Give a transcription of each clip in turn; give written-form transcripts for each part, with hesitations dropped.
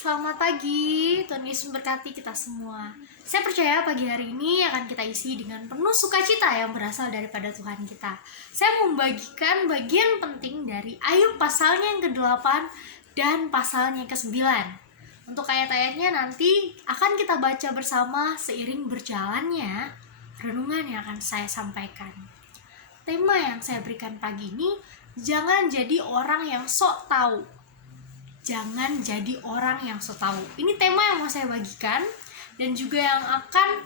Selamat pagi, Tuhan Yesus memberkati kita semua. Saya percaya pagi hari ini akan kita isi dengan penuh sukacita yang berasal daripada Tuhan kita. Saya membagikan bagian penting dari Ayub pasalnya yang ke-8 dan pasalnya yang ke-9. Untuk ayat-ayatnya nanti akan kita baca bersama seiring berjalannya renungan yang akan saya sampaikan. Tema yang saya berikan pagi ini, jangan jadi orang yang sok tahu. Jangan jadi orang yang so tahu. Ini tema yang mau saya bagikan dan juga yang akan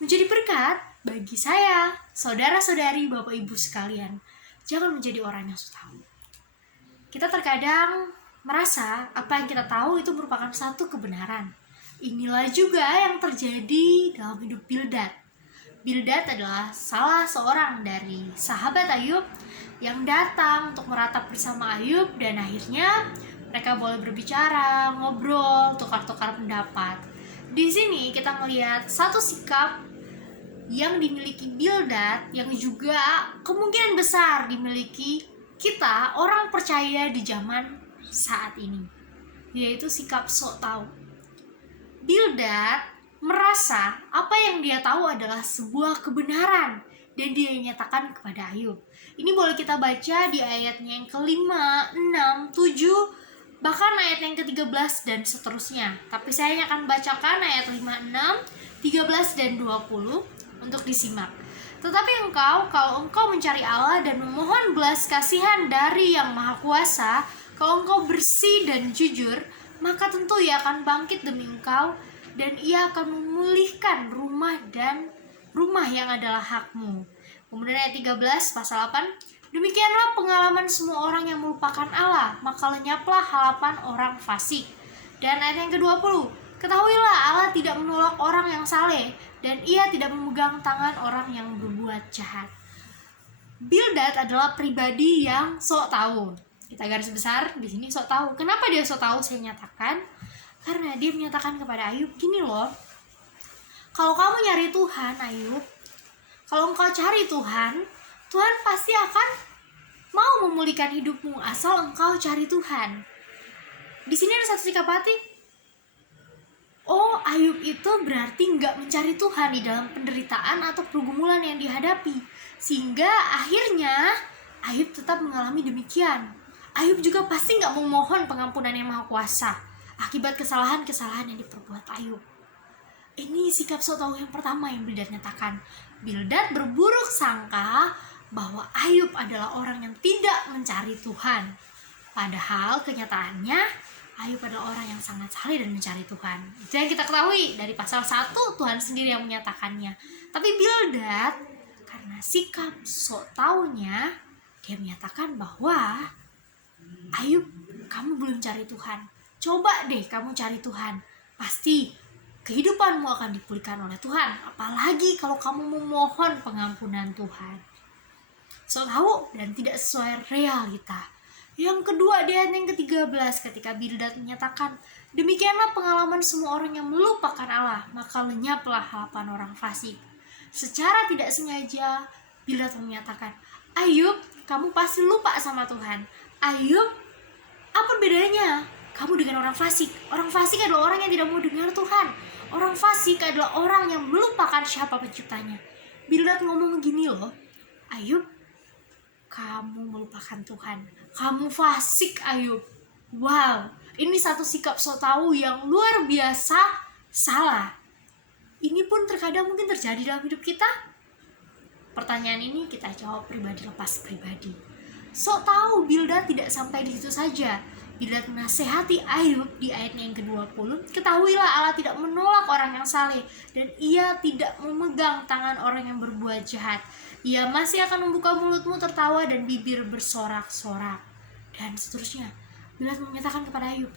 menjadi berkat bagi saya, saudara-saudari, bapak ibu sekalian. Jangan menjadi orang yang so tahu. Kita terkadang merasa apa yang kita tahu itu merupakan satu kebenaran. Inilah juga yang terjadi dalam hidup Bildad. Bildad adalah salah seorang dari sahabat Ayub yang datang untuk meratap bersama Ayub, dan akhirnya mereka boleh berbicara, ngobrol, tukar-tukar pendapat. Di sini kita melihat satu sikap yang dimiliki Bildad yang juga kemungkinan besar dimiliki kita orang percaya di zaman saat ini, yaitu sikap sok tahu. Bildad merasa apa yang dia tahu adalah sebuah kebenaran dan dia nyatakan kepada Ayub. Ini boleh kita baca di ayatnya yang ke-5, 6, 7, bahkan ayat yang ke-13 dan seterusnya. Tapi saya akan bacakan ayat 5, 6, 13 dan 20 untuk disimak. Tetapi kalau engkau mencari Allah dan memohon belas kasihan dari Yang Maha Kuasa, kalau engkau bersih dan jujur, maka tentu Ia akan bangkit demi engkau dan Ia akan memulihkan rumah yang adalah hakmu. Kemudian ayat 13 pasal 8, demikianlah pengalaman semua orang yang melupakan Allah, maka lenyaplah harapan orang fasik. Dan ayat yang ke-20, ketahuilah Allah tidak menolak orang yang saleh dan Ia tidak memegang tangan orang yang berbuat jahat. Bildad adalah pribadi yang sok tahu. Kita garis besar di sini sok tahu. Kenapa dia sok tahu? Saya nyatakan karena dia menyatakan kepada Ayub, gini loh, kalau kamu nyari Tuhan, Ayub, kalau engkau cari Tuhan, Tuhan pasti akan mau memulihkan hidupmu asal engkau cari Tuhan. Di sini ada satu sikap hati. Oh, Ayub itu berarti nggak mencari Tuhan di dalam penderitaan atau pergumulan yang dihadapi, sehingga akhirnya Ayub tetap mengalami demikian. Ayub juga pasti nggak memohon pengampunan Yang Maha Kuasa akibat kesalahan-kesalahan yang diperbuat Ayub. Ini sikap sok tahu yang pertama yang Bildad nyatakan. Bildad berburuk sangka bahwa Ayub adalah orang yang tidak mencari Tuhan. Padahal kenyataannya Ayub adalah orang yang sangat saleh dan mencari Tuhan. Itu yang kita ketahui dari pasal 1, Tuhan sendiri yang menyatakannya. Tapi Bildad karena sikap sok taunya, dia menyatakan bahwa Ayub, kamu belum cari Tuhan. Coba deh kamu cari Tuhan. Pasti kehidupanmu akan dipulihkan oleh Tuhan. Apalagi kalau kamu memohon pengampunan Tuhan. So tahu dan tidak sesuai realita. Yang kedua di ayat yang ke-13 ketika Bildad menyatakan, demikianlah pengalaman semua orang yang melupakan Allah, maka lenyaplah harapan orang fasik. Secara tidak sengaja Bildad menyatakan, Ayub, kamu pasti lupa sama Tuhan. Ayub, apa bedanya kamu dengan orang fasik? Orang fasik adalah orang yang tidak mau dengar Tuhan. Orang fasik adalah orang yang melupakan siapa penciptanya. Bildad ngomong gini loh, Ayub, kamu melupakan Tuhan. Kamu fasik, Ayub. Wow, ini satu sikap sok tahu yang luar biasa salah. Ini pun terkadang mungkin terjadi dalam hidup kita. Pertanyaan ini kita jawab pribadi lepas pribadi. Sok tahu Bildad tidak sampai di situ saja. Bildad menasehati Ayub di ayatnya yang ke-20, ketahuilah Allah tidak menolak orang yang saleh dan Ia tidak memegang tangan orang yang berbuat jahat. Ia masih akan membuka mulutmu tertawa dan bibir bersorak-sorak. Dan seterusnya, Bildad menyatakan kepada Ayub,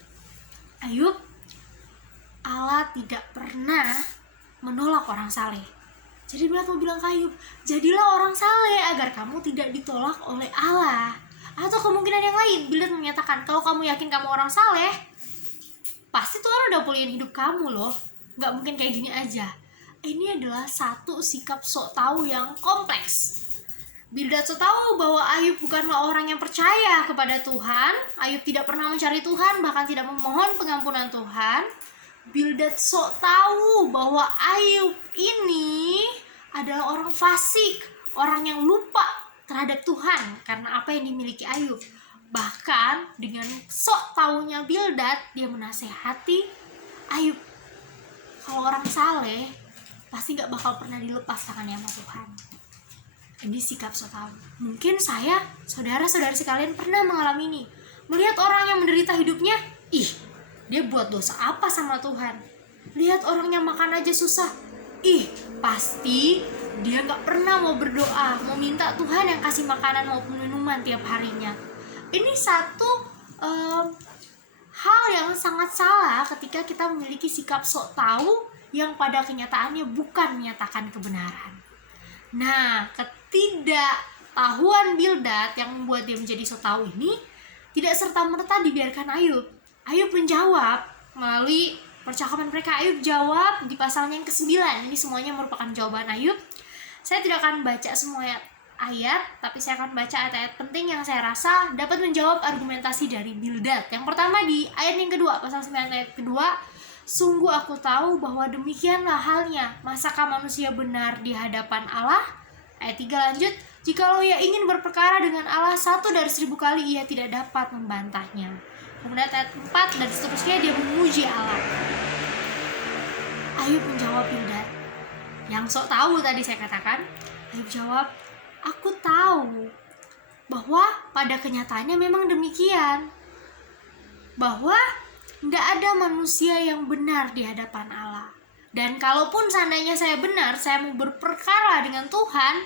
Ayub, Allah tidak pernah menolak orang saleh. Jadi Bildad mau bilang ke Ayub, jadilah orang saleh agar kamu tidak ditolak oleh Allah. Atau kemungkinan yang lain, Bildad menyatakan, kalau kamu yakin kamu orang saleh, pasti Tuhan udah pulihin hidup kamu loh. Gak mungkin kayak gini aja. Ini adalah satu sikap sok tahu yang kompleks. Bildad tahu bahwa Ayub bukanlah orang yang percaya kepada Tuhan. Ayub tidak pernah mencari Tuhan, bahkan tidak memohon pengampunan Tuhan. Bildad tahu bahwa Ayub ini adalah orang fasik, orang yang lupa terhadap Tuhan karena apa yang dimiliki Ayub. Bahkan dengan taunya Bildad, dia menasehati Ayub, kalau orang saleh pasti gak bakal pernah dilepas tangannya sama Tuhan. Ini sikap tahu. Mungkin saya, saudara-saudari sekalian pernah mengalami ini. Melihat orang yang menderita hidupnya, dia buat dosa apa sama Tuhan? Lihat orang yang makan aja susah, pasti dia gak pernah mau berdoa, mau minta Tuhan yang kasih makanan maupun minuman tiap harinya. Ini satu hal yang sangat salah ketika kita memiliki sikap sok tahu yang pada kenyataannya bukan menyatakan kebenaran. Nah, ketidaktahuan Bildad yang membuat dia menjadi sok tahu ini tidak serta-merta dibiarkan Ayub. Ayub menjawab melalui percakapan mereka. Ayub jawab di pasalnya yang ke-9. Ini semuanya merupakan jawaban Ayub. Saya tidak akan baca semua ayat, tapi saya akan baca ayat-ayat penting yang saya rasa dapat menjawab argumentasi dari Bildad. Yang pertama di ayat yang kedua, pasal 9 ayat kedua, sungguh aku tahu bahwa demikianlah halnya, masakah manusia benar di hadapan Allah? Ayat 3 lanjut, jikalau ia ingin berperkara dengan Allah 1 dari 1000 kali, ia tidak dapat membantahnya. Kemudian ayat 4 dan seterusnya, dia memuji Allah. Ayub menjawab Bildad yang sok tahu tadi saya katakan. Ayub jawab, aku tahu bahwa pada kenyataannya memang demikian, bahwa tidak ada manusia yang benar di hadapan Allah. Dan kalaupun seandainya saya benar, saya mau berperkara dengan Tuhan,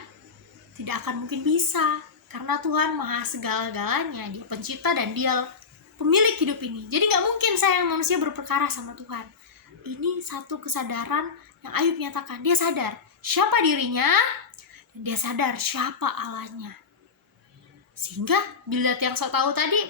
tidak akan mungkin bisa. Karena Tuhan maha segala-galanya, Dia pencipta dan Dia pemilik hidup ini. Jadi gak mungkin saya yang manusia berperkara sama Tuhan. Ini satu kesadaran yang Ayub nyatakan. Dia sadar siapa dirinya, dan dia sadar siapa Allahnya. Sehingga Bildad yang sok tahu tadi,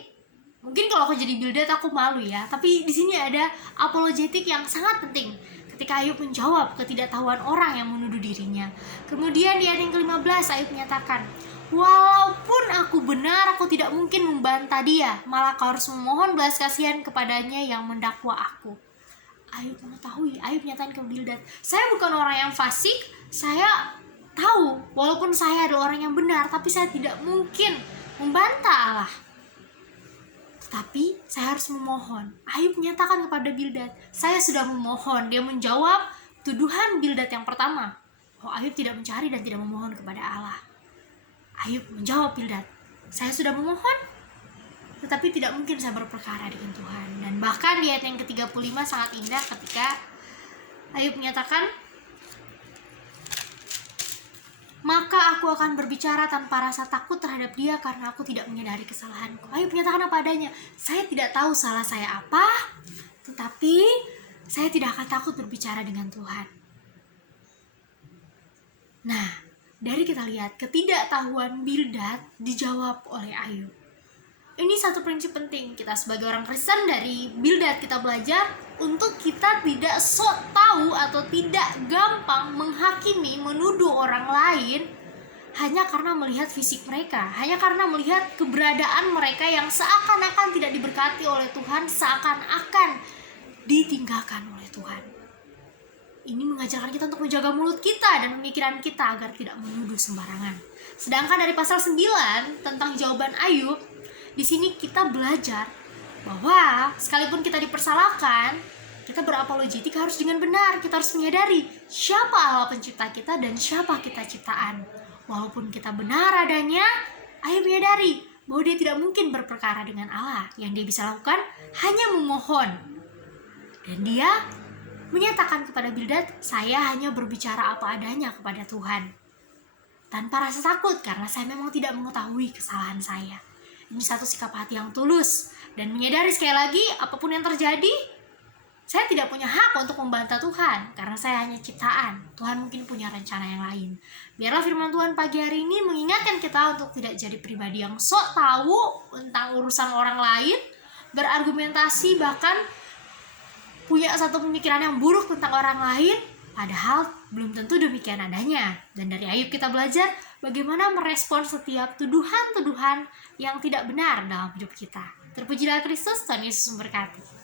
mungkin kalau aku jadi Bildad aku malu ya, tapi di sini ada apologetik yang sangat penting ketika Ayub menjawab ketidaktahuan orang yang menuduh dirinya. Kemudian di ayat yang ke-15 Ayub menyatakan, walaupun aku benar, aku tidak mungkin membantah dia, malah kau harus memohon belas kasihan kepadanya yang mendakwa aku. Ayub mengetahui, Ayub nyatakan ke Bildad, saya bukan orang yang fasik, saya tahu walaupun saya adalah orang yang benar, tapi saya tidak mungkin membantah Allah. Tetapi saya harus memohon. Ayub menyatakan kepada Bildad, saya sudah memohon. Dia menjawab tuduhan Bildad yang pertama, Ayub tidak mencari dan tidak memohon kepada Allah. Ayub menjawab Bildad, saya sudah memohon, tetapi tidak mungkin saya berperkara dengan Tuhan. Dan bahkan di ayat yang ke-35 sangat indah ketika Ayub menyatakan, maka aku akan berbicara tanpa rasa takut terhadap dia karena aku tidak menyadari kesalahanku. Ayub menyatakan apa adanya, saya tidak tahu salah saya apa, tetapi saya tidak akan takut berbicara dengan Tuhan. Nah, dari kita lihat ketidaktahuan Bildad dijawab oleh Ayub. Ini satu prinsip penting kita sebagai orang Kristen. Dari Bildad kita belajar untuk kita tidak sok tahu atau tidak gampang menghakimi, menuduh orang lain hanya karena melihat fisik mereka, hanya karena melihat keberadaan mereka yang seakan-akan tidak diberkati oleh Tuhan, seakan-akan ditinggalkan oleh Tuhan. Ini mengajarkan kita untuk menjaga mulut kita dan pemikiran kita agar tidak menuduh sembarangan. Sedangkan dari pasal 9 tentang jawaban Ayub, di sini kita belajar bahwa sekalipun kita dipersalahkan, kita berapologetik harus dengan benar. Kita harus menyadari siapa Allah pencipta kita dan siapa kita ciptaan. Walaupun kita benar adanya, Ayub menyadari bahwa dia tidak mungkin berperkara dengan Allah. Yang dia bisa lakukan hanya memohon. Dan dia menyatakan kepada Bildad, saya hanya berbicara apa adanya kepada Tuhan, tanpa rasa takut karena saya memang tidak mengetahui kesalahan saya. Ini satu sikap hati yang tulus dan menyadari sekali lagi apapun yang terjadi, saya tidak punya hak untuk membantah Tuhan karena saya hanya ciptaan. Tuhan mungkin punya rencana yang lain. Biarlah firman Tuhan pagi hari ini mengingatkan kita untuk tidak jadi pribadi yang sok tahu tentang urusan orang lain, berargumentasi, bahkan punya satu pemikiran yang buruk tentang orang lain, padahal belum tentu demikian adanya. Dan dari Ayub kita belajar bagaimana merespon setiap tuduhan-tuduhan yang tidak benar dalam hidup kita. Terpujilah Kristus, Tuhan Yesus memberkati.